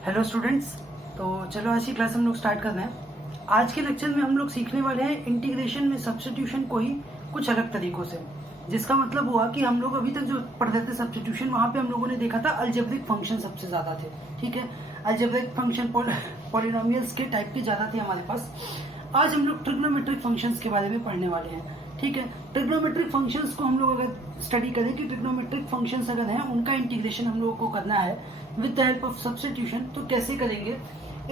Hello students. तो चलो आज की क्लास हम लोग स्टार्ट कर रहे हैं। आज के लेक्चर में हम लोग सीखने वाले हैं इंटीग्रेशन में सब्स्टिट्यूशन को ही कुछ अलग तरीकों से, जिसका मतलब हुआ कि हम लोग अभी तक जो पढ़ते थे सब्स्टिट्यूशन, वहां पे हम लोगों ने देखा था अलजेब्रिक फंक्शन सबसे ज्यादा थे। ठीक है, अलजेब्रिक फंक्शन पॉलिनोमियल्स के टाइप के ज्यादा थे हमारे पास। आज हम लोग ट्रिग्नोमेट्रिक फंक्शंस के बारे में पढ़ने वाले हैं। ठीक है, ट्रिग्नोमेट्रिक फंक्शंस को हम लोग अगर स्टडी करें कि ट्रिग्नोमेट्रिक फंक्शंस अगर हैं उनका इंटीग्रेशन हम लोगों को करना है with the help of substitution, तो कैसे करेंगे।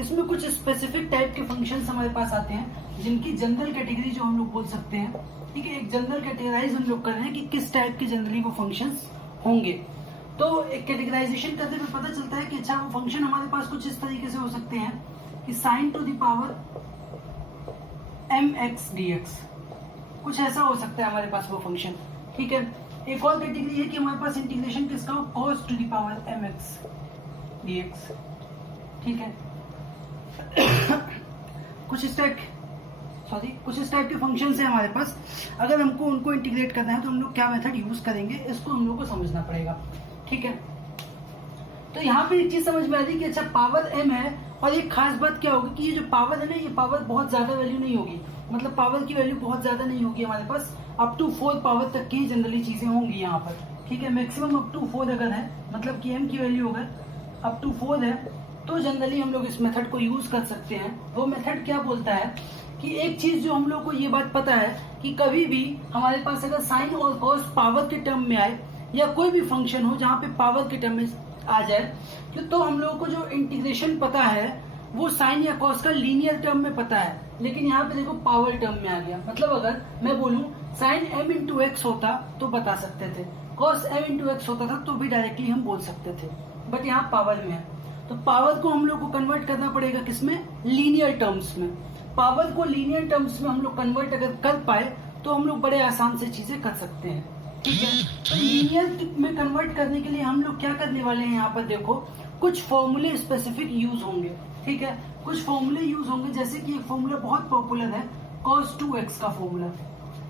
इसमें कुछ स्पेसिफिक टाइप के फंक्शंस हमारे पास आते हैं जिनकी जनरल कैटेगरी जो हम लोग बोल सकते हैं। ठीक है, एक जनरल कैटेगराइज हम लोग कर रहे हैं कि किस टाइप के जनरली वो फंक्शंस होंगे। तो एक कैटेगराइजेशन करते हुए पता चलता है कि अच्छा वो फंक्शन हमारे पास कुछ इस तरीके से हो सकते हैं कि sign to the power mx dx, कुछ ऐसा हो सकता है हमारे पास वो फंक्शन। ठीक है, एक और कैटेगरी है कि हमारे पास इंटीग्रेशन किसका हो, cos to the power mx dx। ठीक है कुछ इस टाइप के फंक्शंस हैं हमारे पास। अगर हमको उनको इंटीग्रेट करना है तो हम लोग क्या मेथड यूज करेंगे, इसको हम लोग को समझना पड़ेगा। ठीक है, तो यहाँ पे एक चीज समझ में आ रही कि अच्छा पावर m है, और एक खास बात क्या होगी कि ये जो पावर है ना, ये पावर बहुत ज्यादा वैल्यू नहीं होगी, मतलब पावर की वैल्यू बहुत ज्यादा नहीं होगी हमारे पास। अप टू 4 पावर तक की जनरली चीजें होंगी यहाँ पर। ठीक है, मैक्सिमम अप टू 4 अगर है, मतलब कि m की वैल्यू अगर अप टू 4 है, तो जनरली हम लोग इस मेथड को यूज कर सकते हैं। वो मेथड क्या बोलता है कि एक चीज जो हम लोग को ये बात पता है कि कभी भी हमारे पास अगर साइन और कॉस पावर के टर्म में आए, या कोई भी फंक्शन हो जहाँ पे पावर के टर्म में आ जाए, तो हम लोगों को जो इंटीग्रेशन पता है वो साइन या कॉस का लीनियर टर्म में पता है, लेकिन यहाँ पे देखो पावर टर्म में आ गया। मतलब अगर मैं बोलूं साइन m इंटू एक्स होता तो बता सकते थे, कॉस m इंटू एक्स होता था तो भी डायरेक्टली हम बोल सकते थे, बट यहाँ पावर में है तो पावर को हम लोग को कन्वर्ट करना पड़ेगा किसमें, लीनियर टर्म्स में। पावर को लीनियर टर्म्स में हम लोग कन्वर्ट अगर कर पाए तो हम लोग बड़े आसान से चीजें कर सकते हैं। ठीक है, तो लीनियर में कन्वर्ट करने के लिए हम लोग क्या करने वाले हैं, यहाँ पर देखो कुछ फॉर्मूले स्पेसिफिक यूज होंगे। ठीक है, कुछ फॉर्मूले यूज होंगे, जैसे कि एक फॉर्मूला बहुत पॉपुलर है cos 2x का फॉर्मूला।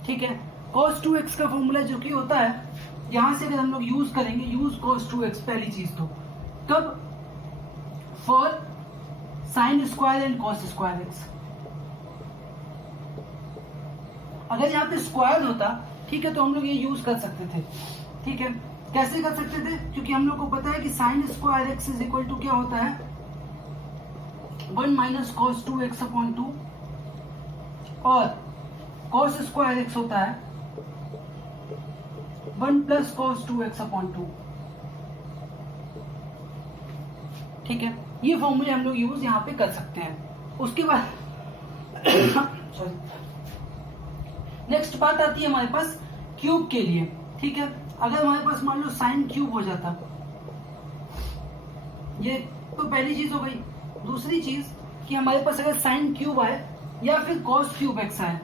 ठीक है, cos 2x का फॉर्मूला जो कि होता है, यहां से अगर हम लोग यूज करेंगे, यूज cos 2x पहली चीज तो कब, for sine square and cos square x। अगर यहाँ पे स्क्वायर होता, ठीक है, तो हम लोग ये यूज कर सकते थे। ठीक है, कैसे कर सकते थे, क्योंकि हम लोग को पता है कि sine square x is equal to क्या होता है, 1 माइनस कॉस 2x अपॉन 2, और कॉस स्क्वायर एक्स होता है 1 प्लस कॉस 2x अपॉन 2। ठीक है, ये फॉर्मूले हम लोग यूज यहाँ पे कर सकते हैं। उसके बाद सॉरी, नेक्स्ट बात आती है हमारे पास क्यूब के लिए। ठीक है, अगर हमारे पास मान लो साइन क्यूब हो जाता, ये तो पहली चीज हो गई। दूसरी चीज कि हमारे पास अगर साइन क्यूब आए या फिर कॉस क्यूब एक्स आए,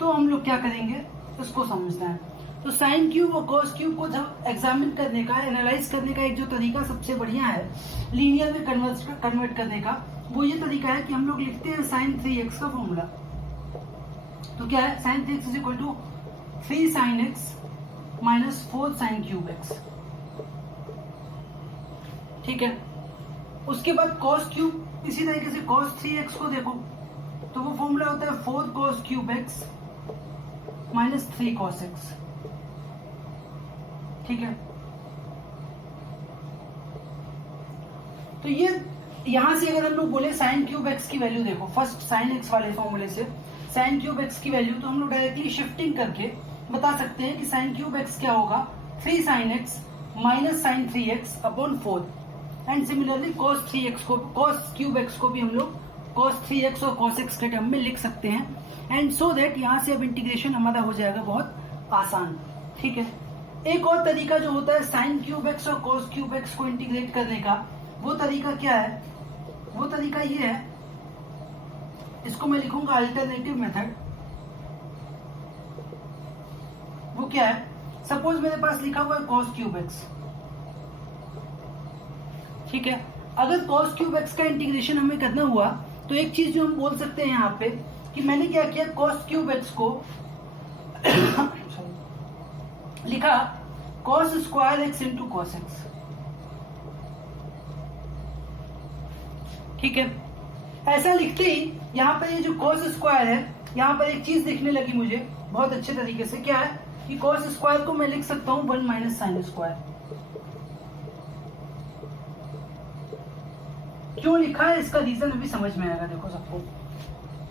तो हम लोग क्या करेंगे, इसको समझना है। तो साइन क्यूब और कॉस क्यूब को जब एग्जामिन करने का, एनालाइज करने का एक जो तरीका सबसे बढ़िया है लीनियर में कन्वर्ट करने का, वो ये तरीका है कि हम लोग लिखते हैं साइन 3x का फॉर्मूला। तो क्या है, sine 3x is equal to 3 sine x minus 4 sine cube x. ठीक है, उसके बाद cos क्यूब, इसी तरीके से cos 3x को देखो तो वो फॉर्मूला होता है 4 cos cube x minus 3 cos x. ठीक है, तो ये यहां से अगर हम लोग बोले साइन क्यूब एक्स की वैल्यू देखो, फर्स्ट साइन एक्स वाले फॉर्मूले से साइन क्यूब एक्स की वैल्यू, तो हम लोग डायरेक्टली शिफ्टिंग करके बता सकते हैं कि साइन क्यूब एक्स क्या होगा, 3 sine x minus sine 3x upon 4। And similarly cos 3x को, cos क्यूब एक्स को भी हम लोग cos 3x और cos x के टर्म में लिख सकते हैं। एंड सो दैट यहाँ से अब इंटीग्रेशन हमारा हो जाएगा बहुत आसान। ठीक है, एक और तरीका जो होता है साइन क्यूब एक्स और cos क्यूब एक्स को इंटीग्रेट करने का, वो तरीका क्या है, वो तरीका ये है, इसको मैं लिखूंगा अल्टरनेटिव मेथड। वो क्या है, सपोज मेरे पास लिखा हुआ है cos क्यूब एक्स। ठीक है, अगर cos क्यूब एक्स का इंटीग्रेशन हमें करना हुआ, तो एक चीज जो हम बोल सकते हैं यहाँ पे कि मैंने क्या किया, cos क्यूब एक्स को लिखा cos square x into cos x. ठीक है, ऐसा लिखते ही यहाँ पर ये जो कॉस स्क्वायर है, यहाँ पर एक चीज दिखने लगी मुझे बहुत अच्छे तरीके से, क्या है कि कॉस स्क्वायर को मैं लिख सकता हूँ 1 माइनस साइन स्क्वायर। क्यों लिखा है इसका रीजन अभी समझ में आएगा। देखो सबको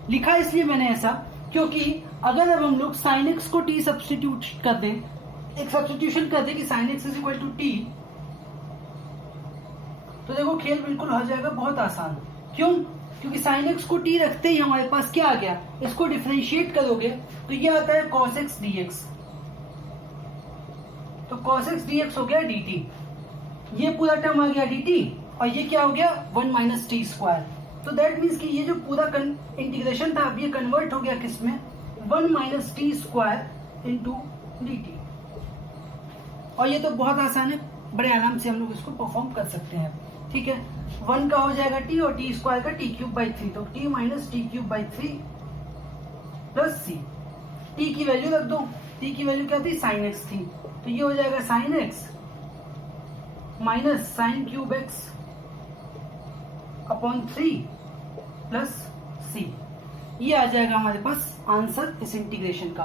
लिखा इसलिए मैंने ऐसा, क्योंकि अगर अब हम लोग साइन एक्स को टी सब्सटीट्यूट कर दें, एक सब्सटीट्यूशन कर दें कि sine x is equal to T, तो देखो खेल बिल्कुल हो जाएगा बहुत आसान। क्यों? क्योंकि साइन एक्स को टी रखते ही हमारे पास क्या आ गया, इसको डिफरेंशिएट करोगे तो ये आता है कॉस एक्स डी एक्स, तो कॉस एक्स डी एक्स हो गया डी टी, ये पूरा टर्म आ गया डी टी, और ये क्या हो गया 1 माइनस टी स्क्वायर। तो दैट मीन्स कि ये जो पूरा इंटीग्रेशन था अब ये कन्वर्ट हो गया किसमें, 1 minus T square into D T. और ये तो बहुत आसान है, बड़े आराम से हम लोग इसको परफॉर्म कर सकते हैं। ठीक है, 1 का हो जाएगा टी और टी स्क्वायर का टी क्यूब बाई 3, तो T minus T cube by 3 plus C. T की वैल्यू रख दो, टी की वैल्यू क्या थी, साइन एक्स थी, तो ये हो जाएगा sine x minus sine cube x upon 3 plus C. ये आ जाएगा हमारे पास आंसर इस इंटीग्रेशन का।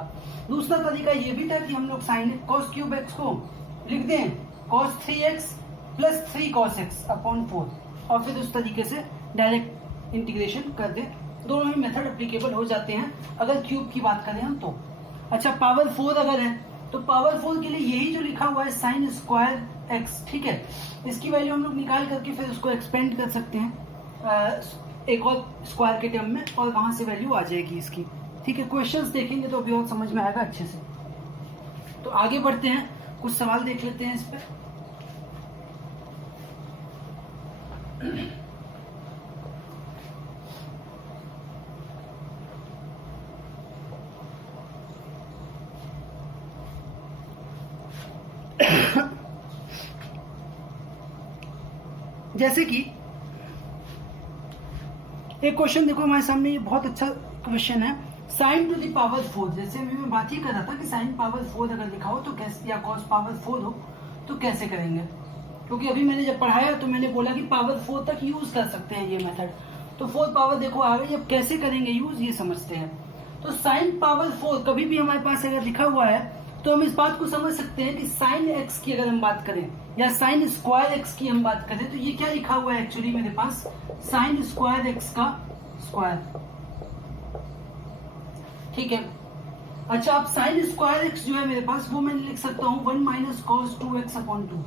दूसरा तरीका ये भी था कि हम लोग साइन कॉस क्यूब एक्स को लिख दें cos 3x plus 3 cos x upon 4, और फिर उस तरीके से डायरेक्ट इंटीग्रेशन कर दें। दोनों ही मेथड एप्लीकेबल हो जाते हैं अगर क्यूब की बात करें हम तो। अच्छा, पावर 4 अगर है तो पावर 4 के लिए यही जो लिखा हुआ है साइन स्क्वायर एक्स, ठीक है, इसकी वैल्यू हम लोग निकाल करके फिर उसको एक्सपेंड कर सकते हैं एक और स्क्वायर के टर्म में, और वहां से वैल्यू आ जाएगी इसकी। ठीक है, क्वेश्चंस देखेंगे तो अभी और समझ में आएगा अच्छे से। तो आगे बढ़ते हैं, कुछ सवाल देख लेते हैं इस पे। जैसे कि एक क्वेश्चन देखो हमारे सामने, ये बहुत अच्छा क्वेश्चन है, साइन टू द पावर 4। जैसे अभी मैं बात ही कर रहा था कि साइन पावर 4 अगर लिखा हो तो कैसे, या कॉस पावर 4 हो तो कैसे करेंगे, क्योंकि अभी मैंने जब पढ़ाया तो मैंने बोला कि पावर 4 तक यूज कर सकते हैं ये मेथड। तो 4 पावर देखो आ गई, अब कैसे करेंगे यूज ये समझते हैं। तो साइन पावर 4 कभी भी हमारे पास अगर लिखा हुआ है तो हम इस बात को समझ सकते हैं कि साइन एक्स की अगर हम बात करें या साइन स्क्वायर एक्स की हम बात करें तो ये क्या लिखा हुआ है एक्चुअली मेरे पास, साइन स्क्वायर एक्स का स्क्वायर। ठीक है, अच्छा, अब साइन स्क्वायर एक्स जो है मेरे पास वो मैं लिख सकता हूं 1 minus cos 2x upon 2।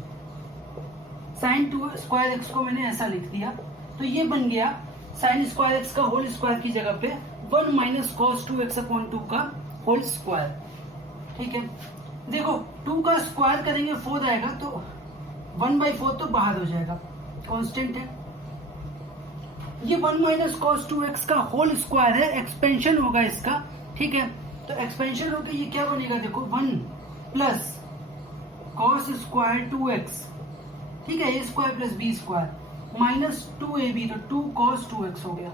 Sine 2 square x को मैंने ऐसा लिख दिया, तो ये बन गया साइन स्क्वायर एक्स का होल स्क्वायर की जगह पे 1 माइनस कॉस 2x अपॉन 2 का होल स्क्वायर। ठीक है, देखो 2 का स्क्वायर करेंगे 4 आएगा, तो 1/4 तो बाहर हो जाएगा, कांस्टेंट है। ये 1 माइनस कॉस 2x का होल स्क्वायर है, एक्सपेंशन होगा इसका। ठीक है, तो एक्सपेंशन होकर ये क्या बनेगा, देखो 1 प्लस कॉस स्क्वायर 2x, ठीक है, A square plus B square minus 2ab, तो 2 कॉस 2x हो गया।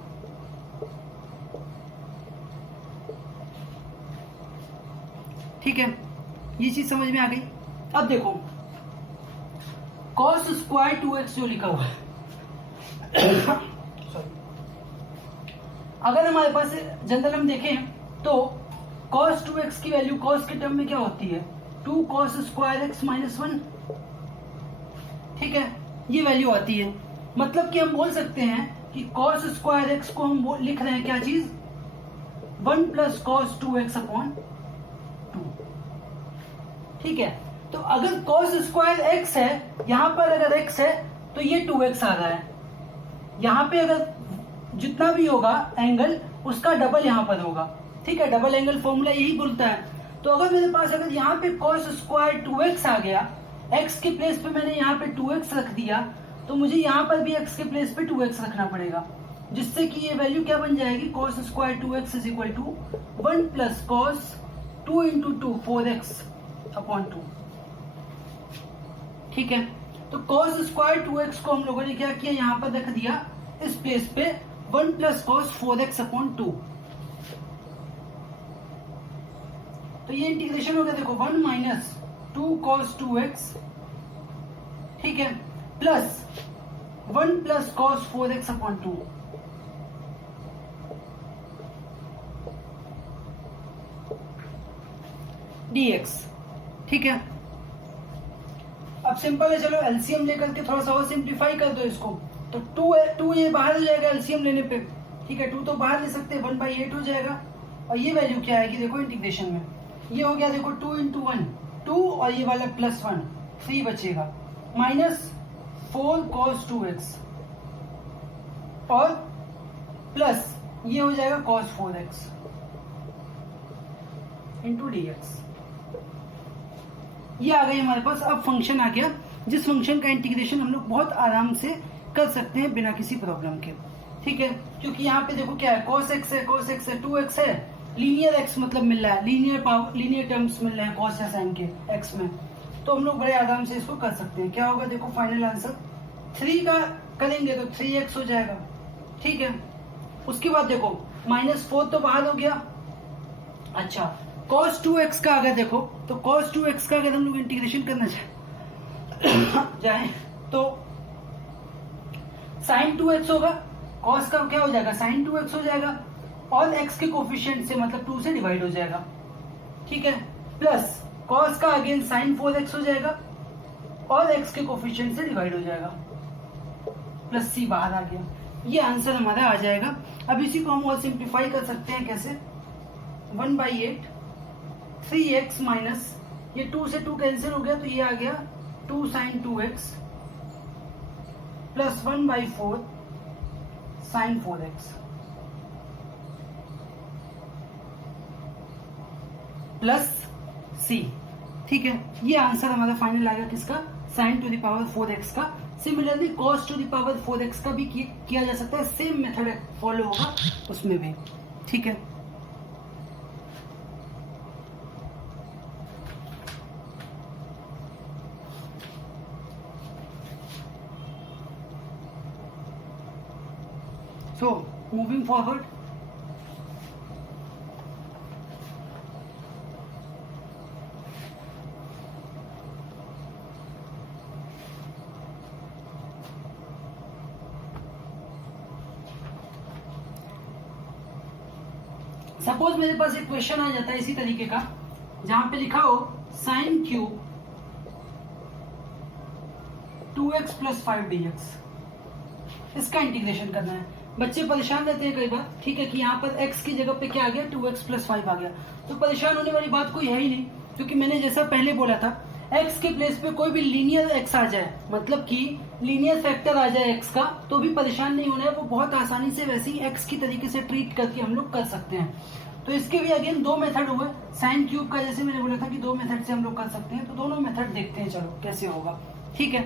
ठीक है, ये चीज समझ में आ गई। अब देखो कॉस स्क्वायर 2x जो लिखा हुआ है अगर हमारे पास जनरल हम देखें तो cos 2x की वैल्यू cos के टर्म में क्या होती है, 2 cos स्क्वायर x माइनस 1। ठीक है, ये वैल्यू आती है, मतलब कि हम बोल सकते हैं कि cos स्क्वायर x को हम लिख रहे हैं क्या चीज, 1 प्लस cos 2x अपॉन 2। ठीक है, तो अगर cos स्क्वायर x है, यहां पर अगर x है तो ये 2x आ रहा है, यहां पे अगर जितना भी होगा एंगल उसका डबल यहां पर होगा। ठीक है, डबल एंगल फॉर्मूला यही बोलता है। तो अगर मेरे पास अगर यहाँ पे cos स्क्वायर 2x आ गया, x के प्लेस पे मैंने यहाँ पे 2x रख दिया, तो मुझे यहाँ पर भी x के प्लेस पे 2x रखना पड़ेगा, जिससे कि ये वैल्यू क्या बन जाएगी, cos square 2x is equal to 1 plus cos 2 into 2 4x upon 2। ठीक है, तो cos स्क्वायर 2x को हम लोगों ने क्या किया, यहाँ पर रख दिया इस प्लेस पे 1 प्लस cos 4x अपॉन 2। तो ये इंटीग्रेशन हो गया, देखो 1 माइनस 2 cos 2x, ठीक है, plus 1 plus cos 4x upon 2। dx। ठीक है, अब सिंपल है, चलो एलसीएम लेकर के थोड़ा सा और सिंप्लीफाई कर दो इसको, तो 2 ये बाहर हो जाएगा एलसीएम लेने पे। ठीक है, 2 तो बाहर ले सकते हैं, 1/8 हो जाएगा। और ये वैल्यू क्या आएगी देखो इंटीग्रेशन में, ये हो गया देखो 2 × 1 2 और ये वाला +1 3 बचेगा, -4 cos 2x और प्लस ये हो जाएगा cos 4x × dx। ये आ गई हमारे पास। अब फंक्शन आ गया जिस फंक्शन का इंटीग्रेशन हम लोग बहुत आराम से कर सकते हैं बिना किसी प्रॉब्लम के। ठीक है, क्योंकि यहाँ पे देखो क्या है, cos x है, cos x है, 2x है, लीनियर x मतलब मिल रहा है, लीनियर टर्म्स मिल रहे हैं cos या sin के x में, तो हम लोग बड़े आराम से इसको कर सकते हैं। क्या होगा देखो फाइनल आंसर, 3 का करेंगे तो 3x हो जाएगा। ठीक है, उसके बाद देखो -4 तो बाहर हो गया। अच्छा, cos 2x का अगर देखो तो cos 2x का अगर हम लोग इंटीग्रेशन करना जाए तो sin 2x होगा, cos का क्या हो जाएगा sin 2x हो जाएगा, और x के कोफिशिएंट से मतलब 2 से डिवाइड हो जाएगा। ठीक है, प्लस cos का अगेन sin 4x हो जाएगा और x के कोफिशिएंट से डिवाइड हो जाएगा, प्लस c बाहर आ गया। ये आंसर हमारा आ जाएगा। अब इसी को हम और सिंप्लीफाई कर सकते हैं, कैसे, 1/8 3x माइनस ये 2 से 2 कैंसिल हो गया तो ये आ गया 2 sin 2x plus 1/4 sin 4x plus c। ठीक है, ये आंसर हमारा फाइनल आ गया किसका, sin to the power 4x का। Similarly cos to the power 4x का भी किया जा सकता है, सेम मेथड फॉलो होगा उसमें भी। ठीक है, so moving forward, सपोज मेरे पास एक क्वेश्चन आ जाता है इसी तरीके का, जहां पे लिखा हो sin क्यूब 2x + 5 dx, इसका इंटीग्रेशन करना है। बच्चे परेशान रहते हैं कई बार, ठीक है, कि यहाँ पर x की जगह पे क्या आ गया 2x + 5 आ गया, तो परेशान होने वाली बात कोई है ही नहीं, क्योंकि मैंने जैसा पहले बोला था x के प्लेस पे कोई भी लीनियर x आ जाए, मतलब कि लीनियर फैक्टर आ जाए x का, तो भी परेशान नहीं होना है, वो बहुत आसानी से वैसे ही x की तरीके से ट्रीट करके हम लोग कर सकते हैं। तो इसके भी अगेन 2 मेथड हुए, साइन क्यूब का जैसे मैंने बोला था कि 2 मेथड से हम लोग कर सकते हैं, तो दोनों मेथड देखते हैं चलो कैसे होगा। ठीक है,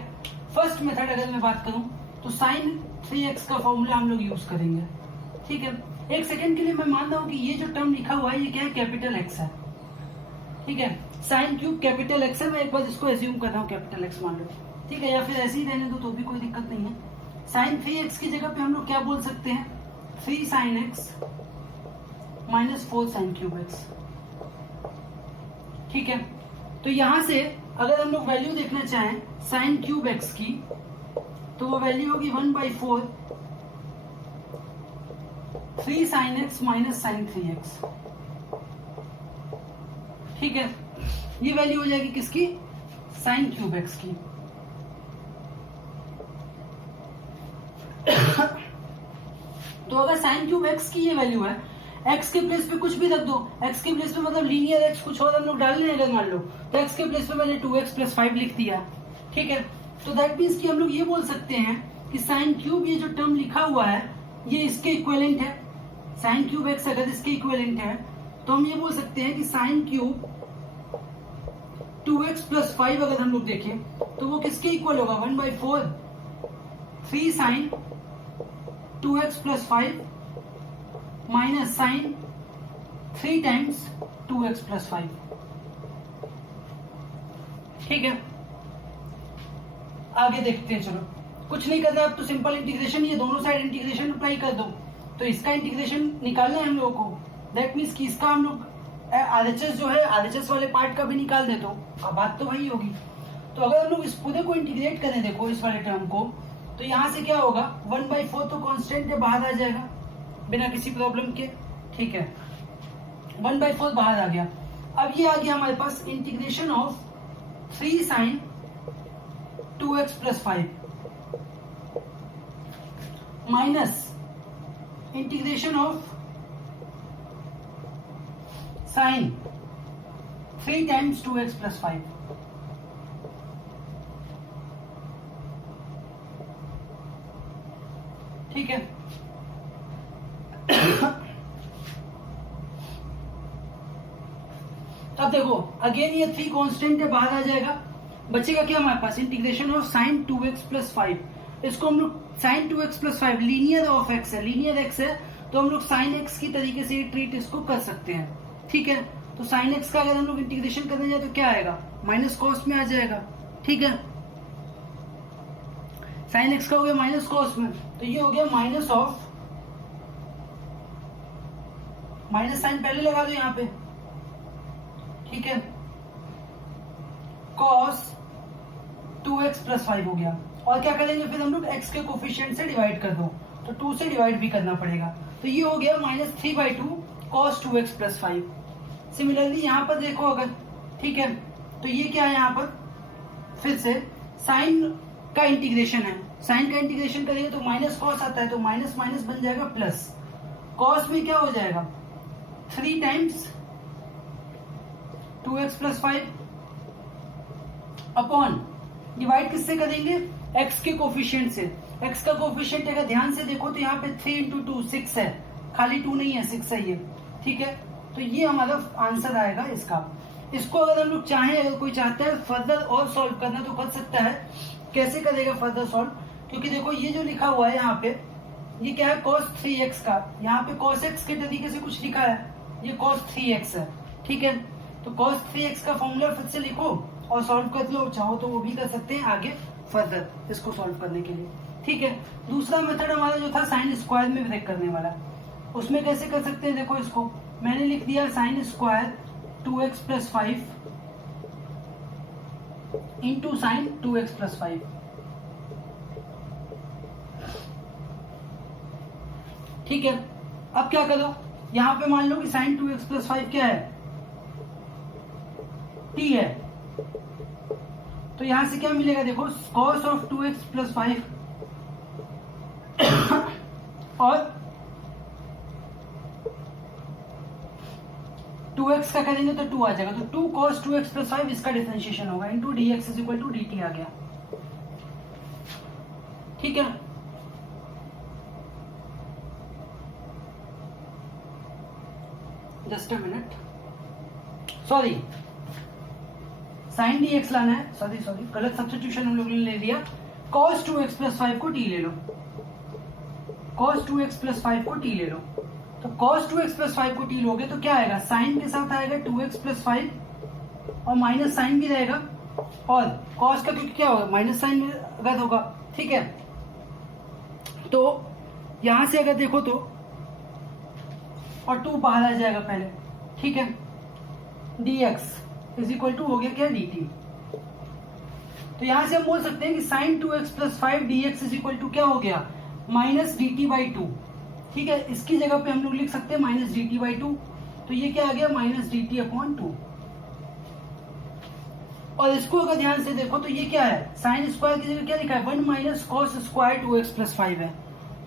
फर्स्ट मेथड अगर मैं बात करूं तो sin 3x का फॉर्मूला हम लोग यूज करेंगे। ठीक है, एक सेकेंड के लिए मैं मान रहा हूं कि ये जो टर्म लिखा हुआ है ये क्या है, कैपिटल X है। ठीक है, साइन क्यूब कैपिटल X है, मैं एक बार इसको एज्यूम कर रहा हूँ कैपिटल X मान लो। ठीक है, या फिर ऐसे ही रहने दो तो भी कोई दिक्कत नहीं है। साइन 3x की जगह पे हम लोग क्या बोल सकते हैं, 3 sin x - 4 sin cube x। ठीक है, तो यहां से अगर हम लोग वैल्यू देखना चाहें साइन क्यूब x की, तो वो वैल्यू होगी 1/4 3 sin x - sin 3x। ठीक है, ये वैल्यू हो जाएगी किसकी, साइन क्यूब x की। तो अगर साइन क्यूब x की ये वैल्यू है, x के प्लेस पे कुछ भी रख दो, x के प्लेस पे मतलब लीनियर x कुछ और हम लोग डाल लें अगर मान लो, तो x के प्लेस पे मैंने 2x + 5 लिख दिया। ठीक है, तो दैट मीन्स कि हम लोग ये बोल सकते हैं कि साइन क्यूब ये जो टर्म लिखा हुआ है ये इसके इक्विवेलेंट है। साइन क्यूब x अगर इसके इक्विवेलेंट है तो हम ये बोल सकते हैं कि साइन क्यूब 2x + 5 अगर हम लोग देखें तो वो किसके इक्वल होगा, 1/4 3 sin 2x + 5 minus sign 3 times 2x + 5। ठीक है, आगे देखते हैं। चलो कुछ नहीं करना, अब तो सिंपल इंटीग्रेशन, ये दोनों साइड इंटीग्रेशन अप्लाई कर दो, तो इसका इंटीग्रेशन निकालना है हम लोगों को। दैट मीन्स कि इसका हम लोग RHS जो है RHS वाले पार्ट का भी निकाल दे, तो अब बात तो वही होगी। तो अगर हम लोग इस पूरे को इंटीग्रेट करें, देखो इस वाले टर्म को, तो यहां से क्या होगा 1/4 तो कांस्टेंट है, बाहर आ जाएगा बिना किसी प्रॉब्लम के। ठीक है, 1/4 बाहर आ गया, अब ये आ गया हमारे पास integration of 3 sin 2x plus 5 minus integration of sin 3 times 2x plus 5। ठीक है। अब देखो अगेन ये 3 कांस्टेंट है, बाहर आ जाएगा, बचेगा क्या हमारे पास integration of sin 2x plus 5। इसको हम लोग sin 2x plus 5 linear of x है, लीनियर x है तो हम लोग sin x की तरीके से ट्रीट इसको कर सकते हैं। ठीक है, तो sin x का अगर हम लोग इंटीग्रेशन करने जाए तो क्या आएगा, माइनस कॉस में आ जाएगा। ठीक है, sin x का हो गया माइनस कॉस में, तो ये हो गया माइनस ऑफ, माइनस साइन पहले लगा दो यहाँ पे। ठीक है, cos 2x प्लस 5 हो गया। और क्या करेंगे फिर हम लोग x के कोफिशिएंट से डिवाइड कर दो, तो 2 से डिवाइड भी करना पड़ेगा, तो ये हो गया minus 3/2 cos 2x plus 5। Similarly यहाँ पर देखो अगर, ठीक है, तो ये क्या है यहाँ पर फिर से साइन का इंटीग्रेशन है, साइन का इंटीग्रेशन करेंगे तो माइनस कॉस आता है, तो माइनस माइनस बन जाएगा प्लस, कॉस में क्या हो जाएगा 3 times 2x plus 5 upon divide किससे करेंगे, x के कोफिशिएंट से। x का कोफिशिएंट अगर ध्यान से देखो तो यहाँ पे 3 इंटू 2 6 है, खाली 2 नहीं है 6 है ये। ठीक है, तो ये हमारा आंसर आएगा इसका। इसको अगर हम लोग चाहें, अगर कोई चाहता है फर्दर और सॉल्व करना तो कर सकता है। कैसे करेगा फर्दर सॉल्व, क्योंकि देखो ये जो लिखा हुआ है यहाँ पे, ये क्या है cos 3x का, यहाँ पे cos x के तरीके से कुछ लिखा है, ये cos 3x है। ठीक है, तो cos 3x का फॉर्मूला फिर से लिखो और सॉल्व कर लो, चाहो तो वो भी कर सकते हैं आगे फर्दर इसको सॉल्व करने के लिए। ठीक है, दूसरा मेथड हमारा जो था साइन स्क्वायर में ब्रेक करने वाला, उसमें कैसे कर सकते हैं, देखो इसको मैंने लिख दिया sine square 2x plus 5 into sine 2x plus 5। ठीक है, अब क्या करो, यहां पे मान लो कि साइन 2x प्लस 5 क्या है, t है, तो यहां से क्या मिलेगा, देखो cos ऑफ 2x प्लस 5 और 2x का करेंगे तो 2 आ जाएगा, तो 2 cos 2x प्लस 5 इसका डिफरेंशिएशन होगा into dx is equal to dt आ गया। ठीक है, just a minute, sorry sine dx लाना है, सॉरी गलत सब्स्टिट्यूशन हम लोग ने ले लिया। cos 2x प्लस 5 को t ले लो, cos 2x प्लस 5 को t ले लो, तो cos 2x प्लस 5 को t लोगे तो क्या आएगा, साइन के साथ आएगा 2x प्लस 5 और माइनस साइन भी रहेगा, और cos का क्योंकि क्या होगा माइनस साइन में अगर होगा। ठीक है, तो यहां से अगर देखो तो और 2 बाहर आ जाएगा पहले। ठीक है, dx इज इक्वल टू हो गया क्या dt, तो यहां से हम बोल सकते हैं कि sine 2x plus 5 dx is equal to क्या हो गया, माइनस dt/2। ठीक है, इसकी जगह पे हम लोग लिख सकते हैं माइनस dt/2, तो ये क्या आ गया माइनस dt/2। और इसको अगर ध्यान से देखो तो ये क्या है, साइन स्क्वायर की जगह क्या लिखा है, 1 minus cos square 2x plus 5 है।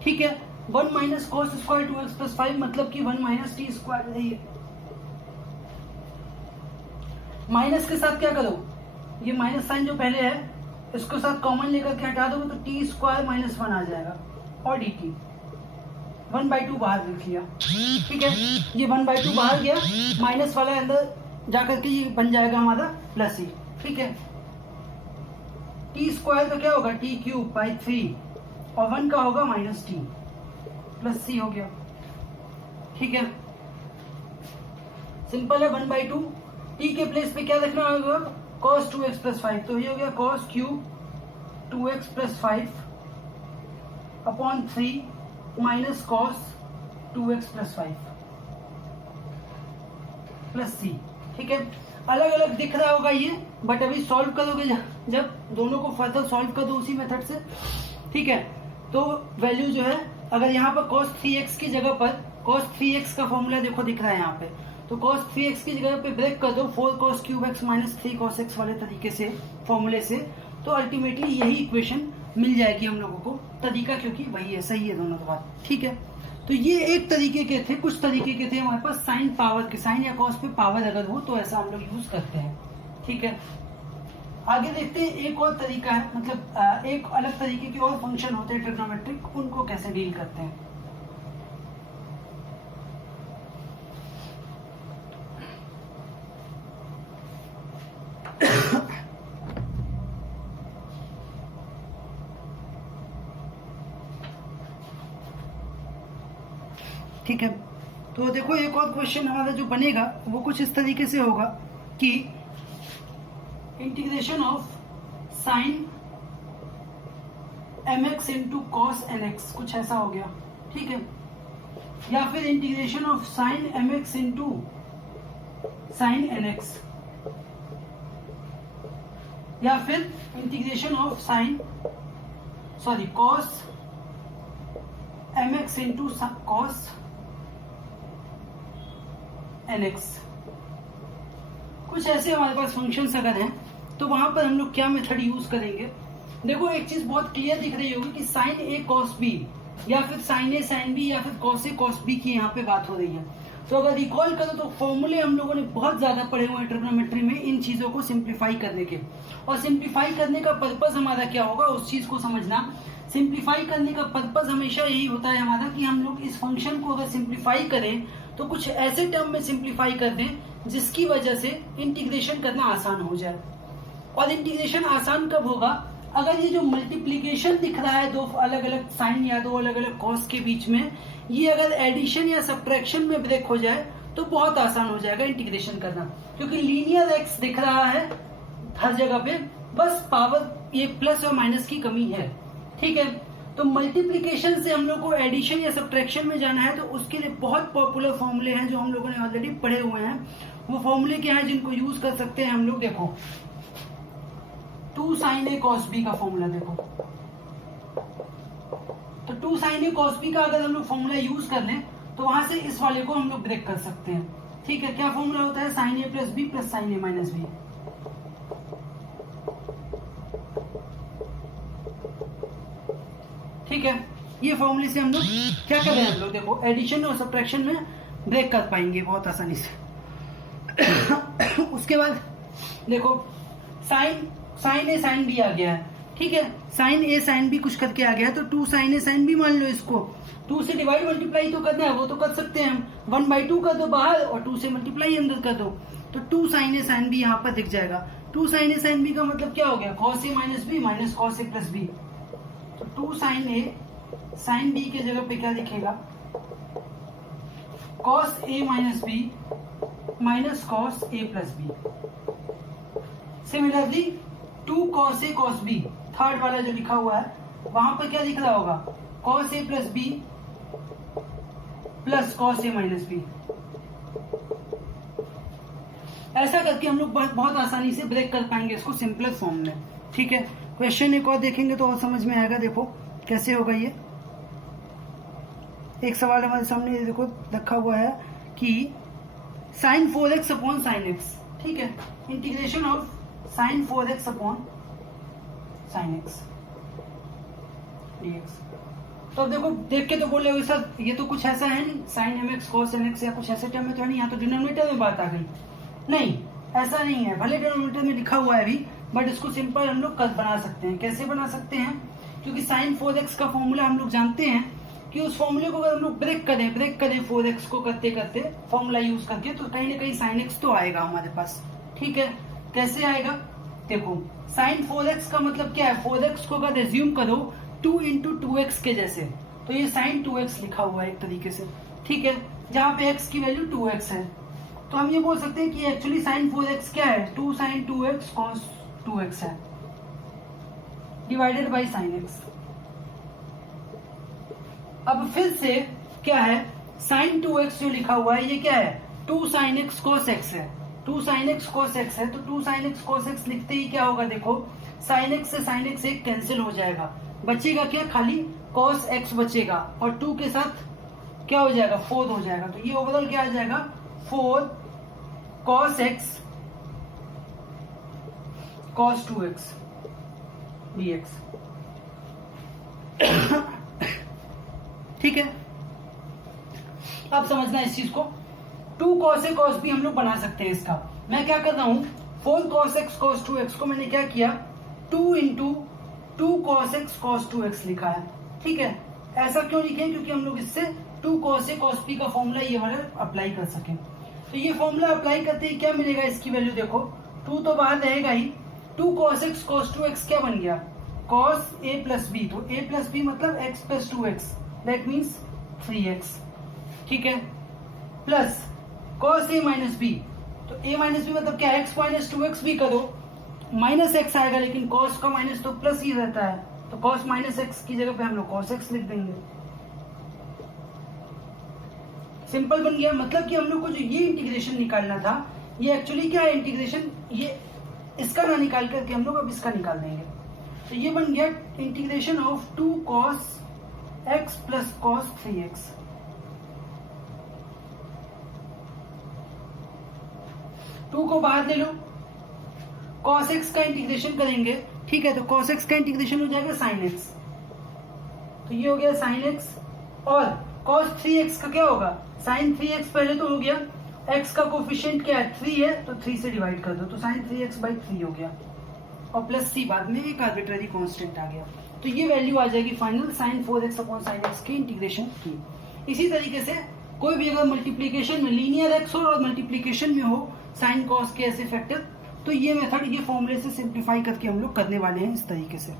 ठीक है, 1 minus cos square 2x plus 5 मतलब कि 1 माइनस टी स्क्वायर है। माइनस के साथ क्या करो, ये माइनस साइन जो पहले है इसको साथ कॉमन लेकर के हटा दोगे तो टी स्क्वायर माइनस 1 आ जाएगा, और डी टी 1/2 बाहर लिख लिया। ठीक है, ये 1/2 बाहर गया, माइनस वाला अंदर जाकर के ये बन जाएगा हमारा प्लस ही। ठीक है, टी स्क्वायर का क्या होगा t³/3 और 1 का होगा माइनस टी प्लस सी हो गया। ठीक है, सिंपल है, 1/2 टी के प्लेस पे क्या रखना होगा, cos 2x प्लस 5, तो ये हो गया cos³ 2x plus 5 upon 3 minus cos 2x plus 5 plus C. ठीक है, अलग अलग दिख रहा होगा ये, बट अभी सॉल्व करोगे जब दोनों को फर्दर सॉल्व कर दो उसी मेथड से। ठीक है, तो वैल्यू जो है, अगर यहाँ पर cos 3x की जगह पर cos 3x का फॉर्मूला देखो दिख रहा है यहाँ पे, तो cos 3x की जगह पे ब्रेक कर दो 4 cos cube x minus 3 cos x वाले तरीके से, फॉर्मूले से, तो अल्टीमेटली यही इक्वेशन मिल जाएगी हम लोगों को। तरीका क्योंकि वही है, सही है दोनों बात, ठीक है। तो ये एक तरीके के थे, कुछ तरीके के थे हमारे पास साइन पावर के, साइन या कॉस पे पावर अगर हो तो ऐसा हम लोग यूज करते हैं, ठीक है। आगे देखते हैं एक और तरीका है, मतलब एक अलग तरीके के और फंक्शन होते हैं ट्रिग्नोमेट्रिक, उनको कैसे डील करते हैं। ठीक है, तो देखो एक और क्वेश्चन हमारा जो बनेगा वो कुछ इस तरीके से होगा कि integration of sine mx into cos nx, कुछ ऐसा हो गया, ठीक है। या फिर integration of sine mx into sine nx, या फिर integration of sine cos mx into cos nx, कुछ ऐसे हमारे पास फंक्शंस अगर हैं तो वहां पर हम लोग क्या मेथड यूज करेंगे। देखो एक चीज बहुत क्लियर दिख रही होगी कि साइन ए कॉस बी या फिर साइन ए साइन बी या फिर कॉस ए कॉस बी की यहाँ पे बात हो रही है। तो अगर रिकॉल करो तो फॉर्मूले हम लोगों ने बहुत ज्यादा पढ़े हुए हैं ट्रिग्नोमेट्री में इन चीजों को सिंप्लीफाई करने के, और सिंप्लीफाई करने का पर्पज हमारा क्या होगा उस चीज को समझना। सिंप्लीफाई करने का पर्पज हमेशा यही होता है हमारा कि हम लोग इस फंक्शन को अगर सिंप्लीफाई करें तो कुछ ऐसे टर्म में सिंप्लीफाई कर दें जिसकी वजह से इंटीग्रेशन करना आसान हो जाए। और इंटीग्रेशन आसान कब होगा, अगर ये जो मल्टीप्लीकेशन दिख रहा है दो अलग अलग साइन या दो अलग अलग कॉस के बीच में, ये अगर एडिशन या सब्ट्रैक्शन में ब्रेक हो जाए तो बहुत आसान हो जाएगा इंटीग्रेशन करना, क्योंकि लीनियर एक्स दिख रहा है हर जगह पे, बस पावर ये प्लस और माइनस की कमी है, ठीक है। तो मल्टीप्लीकेशन से हम लोग को एडिशन या सब्ट्रैक्शन में जाना है तो उसके लिए बहुत पॉपुलर फॉर्मूले हैं जो हम लोगों ने ऑलरेडी पढ़े हुए हैं। वो फॉर्मूले क्या हैं जिनको यूज कर सकते हैं हम लोग, देखो 2 sin a cos b का फॉर्मूला देखो, तो 2 sin a cos b का अगर हम लोग फॉर्मूला यूज कर लें तो वहां से इस वाले को हम लोग ब्रेक कर सकते हैं, ठीक है। क्या फॉर्मूला होता है, sin a plus b plus sin a minus b, ठीक है। ये फॉर्मूले से हम लोग क्या कर रहे हैं, हम लोग देखो एडिशन और सब्ट्रैक्शन में ब्रेक कर पाएंगे बहुत आसानी से। उसके बाद देखो साइन ए साइन बी आ गया है, ठीक है। साइन ए साइन बी कुछ करके आ गया है तो 2 sin a sin b मान लो, इसको 2 से डिवाइड मल्टीप्लाई तो करना है, वो तो कर सकते हैं हम, 1/2 कर दो बाहर और 2 से मल्टीप्लाई अंदर कर दो, तो 2 sin a sin b यहाँ पर दिख जाएगा। 2 sin a sin b का मतलब क्या हो गया, cos a minus B minus cos A plus B, तो 2 sin a sin b के जगह पे क्या दिखेगा, cos a minus B minus cos a plus B. Similarly 2 cos a cos b, third वाला जो लिखा हुआ है वहां पर क्या दिख रहा होगा, cos a plus B plus cos a minus B. ऐसा करके हम लोग बहुत आसानी से ब्रेक कर पाएंगे इसको सिंपलर फॉर्म में, ठीक है। क्वेश्चन एक और देखेंगे तो और समझ में आएगा, देखो कैसे होगा ये। एक सवाल हमारे सामने देखो रखा हुआ है कि sin 4x upon sin x, ठीक है, integration of sin 4x upon sin x dx। तो अब देखो देख के तो बोले सर ये तो कुछ ऐसा है नहीं, sin mx cos nx या कुछ ऐसे टर्म में तो है नहीं, यहाँ तो डिनोमिनेटर में बात आ गई। नहीं, ऐसा नहीं है, भले डिनोमिनेटर में लिखा हुआ है अभी, बट इसको सिंपल हम लोग बना सकते हैं। कैसे बना सकते हैं, क्योंकि sin 4x का फॉर्मूला हम लोग जानते हैं कि उस फॉर्मूले को अगर हम लोग ब्रेक करें 4x को करते करते फॉर्मूला यूज करके, तो कहीं ना कहीं sin x तो आएगा हमारे पास, ठीक है। कैसे आएगा, देखो sin 4x का मतलब क्या है, 4x को अगर रिज्यूम करो 2 इंटू 2x के जैसे, तो ये sin 2x लिखा हुआ है एक तरीके से, ठीक है, जहां पे x की वैल्यू 2x है। तो हम ये बोल सकते हैं कि एक्चुअली sin 4x क्या है, 2 sin 2x cos 2x है डिवाइडेड बाई sin x। अब फिर से क्या है, sin 2x जो लिखा हुआ है ये क्या है, 2 sin x cos x है, 2 sin x cos x है, तो 2 sin x cos x लिखते ही क्या होगा, देखो sin x से sin x एक कैंसिल हो जाएगा, बचेगा क्या, खाली cos x बचेगा और 2 के साथ क्या हो जाएगा, 4 हो जाएगा। तो ये ओवरऑल क्या आ जाएगा, 4 cos x cos 2x dx। ठीक है, अब समझना इस चीज को। 2 cos a cos b हम लोग बना सकते हैं इसका। मैं क्या कर रहा हूं, 4 cos x cos 2x को मैंने क्या किया, 2 into 2 cos x cos 2x लिखा है। ठीक है, ऐसा क्यों लिखे, क्योंकि हम लोग इससे 2 cos a cos b का फॉर्मूला ये वाला अप्लाई कर सकें। तो ये फॉर्मूला अप्लाई करते ही क्या मिलेगा, इसकी वैल्यू देखो, 2 तो बाहर रहेगा ही, 2 cos x cos 2x क्या बन गया, cos a plus b। तो a plus b मतलब x plus 2x, that means 3x। ठीक है, plus cos a minus b, तो a minus b मतलब क्या, x minus 2x भी करो, माइनस x आएगा, लेकिन cos का माइनस तो प्लस ही रहता है, तो cos माइनस x की जगह पे हम लोग cos x लिख देंगे। सिंपल बन गया। मतलब कि हम लोग को जो ये इंटीग्रेशन निकालना था, ये एक्चुअली क्या है, इंटीग्रेशन ये इसका ना निकाल करके हम लोग अब इसका निकाल देंगे। तो ये बन गया integration of 2 cos x plus cos 3x। Two को बाहर ले लो, cos x का इंटीग्रेशन करेंगे। ठीक है, तो cos x का इंटीग्रेशन हो जाएगा sin x, तो ये हो गया sin x, और cos 3x का क्या होगा, sin 3x पहले तो हो गया, x का कोफिशिएंट क्या है, 3 है, तो 3 से डिवाइड कर दो, तो sin 3x by 3 हो गया, और प्लस c बाद में एक आर्बिट्ररी कांस्टेंट आ गया। तो ये वैल्यू आ जाएगी final sin 4x upon sin x की इंटीग्रेशन की। इसी तरीके से कोई भी अगर मल्टीप्लीकेशन में लीनियर x हो और मल्टीप्लीकेशन में हो sin cos के ऐसे फैक्टर, तो ये मेथड, ये फॉर्मूले से सिंप्लीफाई करके हम लोग करने वाले हैं इस तरीके से।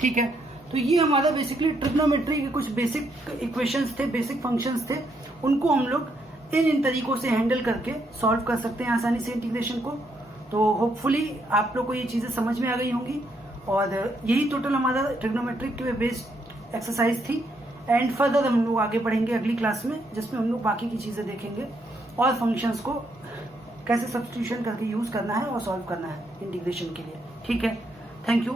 ठीक है, तो ये हमारा बेसिकली ट्रिग्नोमेट्री के कुछ बेसिक इक्वेशंस थे, बेसिक फंक्शंस थे, उनको हम लोग इन तरीकों से हैंडल करके सॉल्व कर सकते हैं आसानी से इंटीग्रेशन को। तो होपफुली आप लोग को ये चीज़ें समझ में आ गई होंगी, और यही टोटल हमारा ट्रिग्नोमेट्रिक बेस्ड एक्सरसाइज थी। एंड फर्दर हम लोग आगे बढ़ेंगे अगली क्लास में, जिसमें हम लोग बाकी की चीज़ें देखेंगे और फंक्शंस को कैसे सब्स्टिट्यूशन करके यूज़ करना है और सॉल्व करना है इंटीग्रेशन के लिए। ठीक है, थैंक यू।